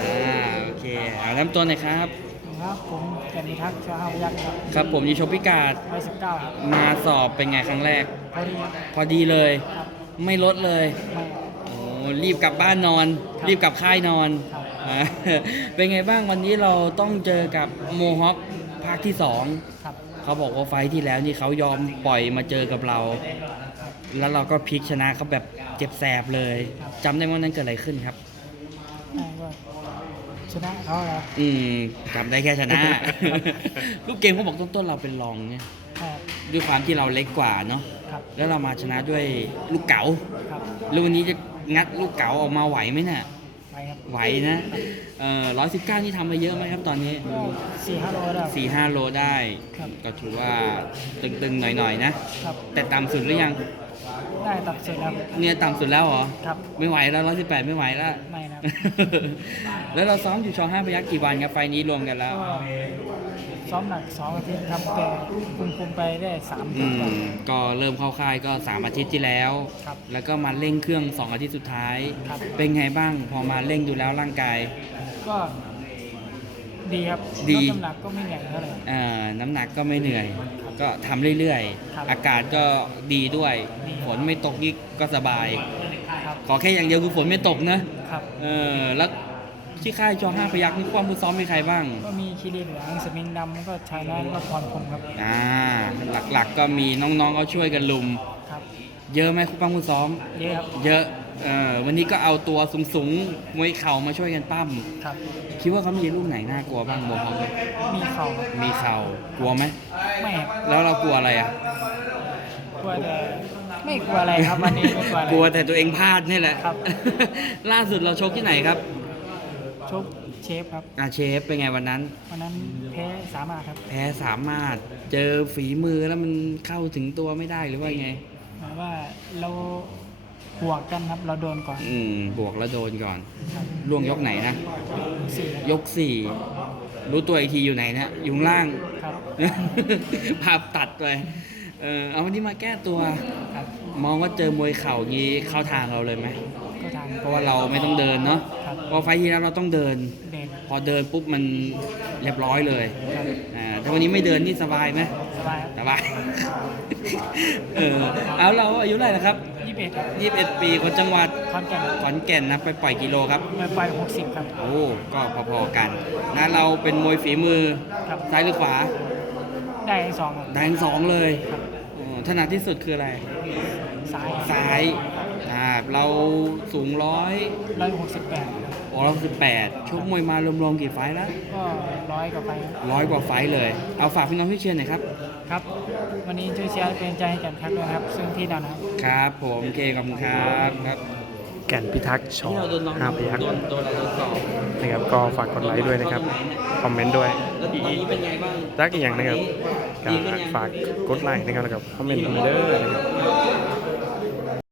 อ่าโอเคเอาน้ำตัวหน่อยครับ ครับผมแก่นพิทักษ์ชาวห้าพยักษ์ครับครับผมยูโชพิกาดร้อยสิบเก้าครับมาสอบเป็นไงครั้งแรก พอดีครับพอดีเลยครับไม่ลดเลยไม่โอ้รีบกลับบ้านนอน ครับรีบกลับค่ายนอนครับ อ่า เป็นไงบ้างวันนี้เราต้องเจอกับโมฮอคภาคที่สองครับเขาบอกว่าไฟท์ที่แล้วนี่เขายอมปล่อยมาเจอกับเรา แล้วเราก็พลิกชนะเขาแบบเจ็บแสบเลยจำได้ว่านั้นเกิดอะไรขึ้นครับ ได้ก็ชนะเขาแล้วอืมจำได้แค่ชนะรูปเกมเขาบอกต้นๆเราเป็นรองเนี่ยครับด้วยความที่เราเล็กกว่าเนาะครับแล้วเรามาชนะด้วยลูกเก๋าครับแล้ววันนี้จะงัดลูกเก๋าออกมาไหวไหมเนี่ย ไปครับไหวนะเอ่อร้อยสิบเก้านี่ทำมาเยอะไหมครับตอนนี้ก็สี่ห้าโลแล้วสี่ห้าโลได้ ครับก็ถือว่าตึงๆหน่อยๆนะ ครับแต่ต่ำสุดหรือยัง ได้ตัดเสร็จแล้วเนี่ยต่ำสุดแล้วเหรอ ครับไม่ไหวแล้วร้อยสิบแปดไม่ไหวแล้ว ไม่นะครับ แล้วเราซ้อมอยู่ชอห้าพยักกี่วันครับไฟล์นี้รวมกันแล้ว ก็ ซ้อมหนักสองอาทิตย์ครับแต่คุมคุมไปได้สามอาอืทิตย์ก่อนมก็เริ่มเข้าค่ายก็ 3 อาทิตย์ที่แล้ว ครับแล้วก็มาเร่งเครื่อง 2 อาทิตย์สุดท้าย ครับ เป็นไงบ้างพอมาเร่งดูแล้วร่างกาย ก็ดีครับดีลดน้ำหนักก็ไม่ใหญ่เท่าไหร่ เอ่อน้ำหนักก็ไม่เหนื่อย ก็ทำเรื่อยครับๆ อากาศก็ดีด้วย ดี ฝนไม่ตกนี่ก็สบาย ครับขอแค่อย่างเดียวคือฝนไม่ตกนะ ครับ เออแล้ว ที่ค่ายจอห้าพยักนี่ความผู้ซ้อมมีใครบ้าง ก็มีคีรีเหลืองสมิงดำแล้วก็ชายน้อยแล้วก็พรพรหมครับอ่าหลักๆก็มีน้องๆเขาช่วยกันลุม ครับ เยอะไหมคุณป้าผู้ซ้อม เยอะครับเยอะเออวันนี้ก็เอาตัวสูงๆมวยเข่ามาช่วยกันปั้มครับ คิดว่าเขามีลูกไหนน่ากลัวบ้างโมฮอคมีเข่าครับมีเข่ากลัวไหมไม่ครับแล้วเรากลัวอะไรอะกลัวแต่ไม่กลัวอะไรครับวันนี้ไม่กลัวอะไร กลัวแต่ตัวเองพลาดนี่แหละ ครับ ล่าสุดเราชกที่ไหนครับ ชกเชฟครับอาเชฟเป็นไงวันนั้น วันนั้นแพ้สามารถครับแพ้สามารถเจอฝีมือแล้วมันเข้าถึงตัวไม่ได้หรือว่าไงหมายว่าเราบวกกันครับเราโดนก่อน อืมบวกแล้วโดนก่อนครับล่วงยกไหนนะสี่ครับยกสี่รู้ตัวอีกทีอยู่ไหนนะอยู่ข้างล่าง ครับภาพตัดไปเออเอาวันนี้มาแก้ตัว ครับมองว่าเจอมวยเข่างี้เข้าทางเราเลยไหมก็ทางเพราะว่าเราไม่ต้องเดินเนาะ ครับเพอไฟล์ที่แล้วเราต้องเดิน เด่นพอเดินปุ๊บมันเรียบร้อยเลยครับอ่าถ้าวันนี้ไม่เดินนี่สบายไหมสบายครับสบาย เออเอาเราอายุเท่าไหร่นะครับยี่สิบเอ็ดครับ21 ปีคนจังหวัดคอนแก่นขอนแก่นนะไปปล่อยกิโลครับ ไปไปหกสิบครับ โอ้ก็พอๆกันนะเราเป็นมวยฝีมือครับ ซ้ายหรือขวาได้ทั้งสองครับแดงสองเลยครับอ๋อถนัดที่สุดคืออะไร ซ้ายซ้าย อ่าเราสูงร้อยร้อยหกสิบแปดอ๋อเราสิบแปดชกมวยมารวมๆกี่ไฟล์แล้วก็ร้อยกว่าไปครับร้อยกว่าไฟล์เลย เอาฝากพี่น้องพี่เชียร์หน่อยครับ ครับ วันนี้ช่วยเชียร์เป็นใจให้แก่นพักด้วยนะครับ ซึ่งที่นั่นนะครับ ครับ ผมโอเคขอบคุณครับครับ แก่นพิทักษ์ชอที่เราโดนน้องห้าพยักโดนโดนอะไรโดนสอบนะครับก็ฝากกดไลค์ด้วยนะครับ คอมเมนต์ด้วยแล้วตอนนี้เป็นไงบ้างรักอีกอย่างนะครับก็ดีขึ้นยังฝากกดไลค์นะครับแล้วก็คอมเมนต์มาเด้อนะครับ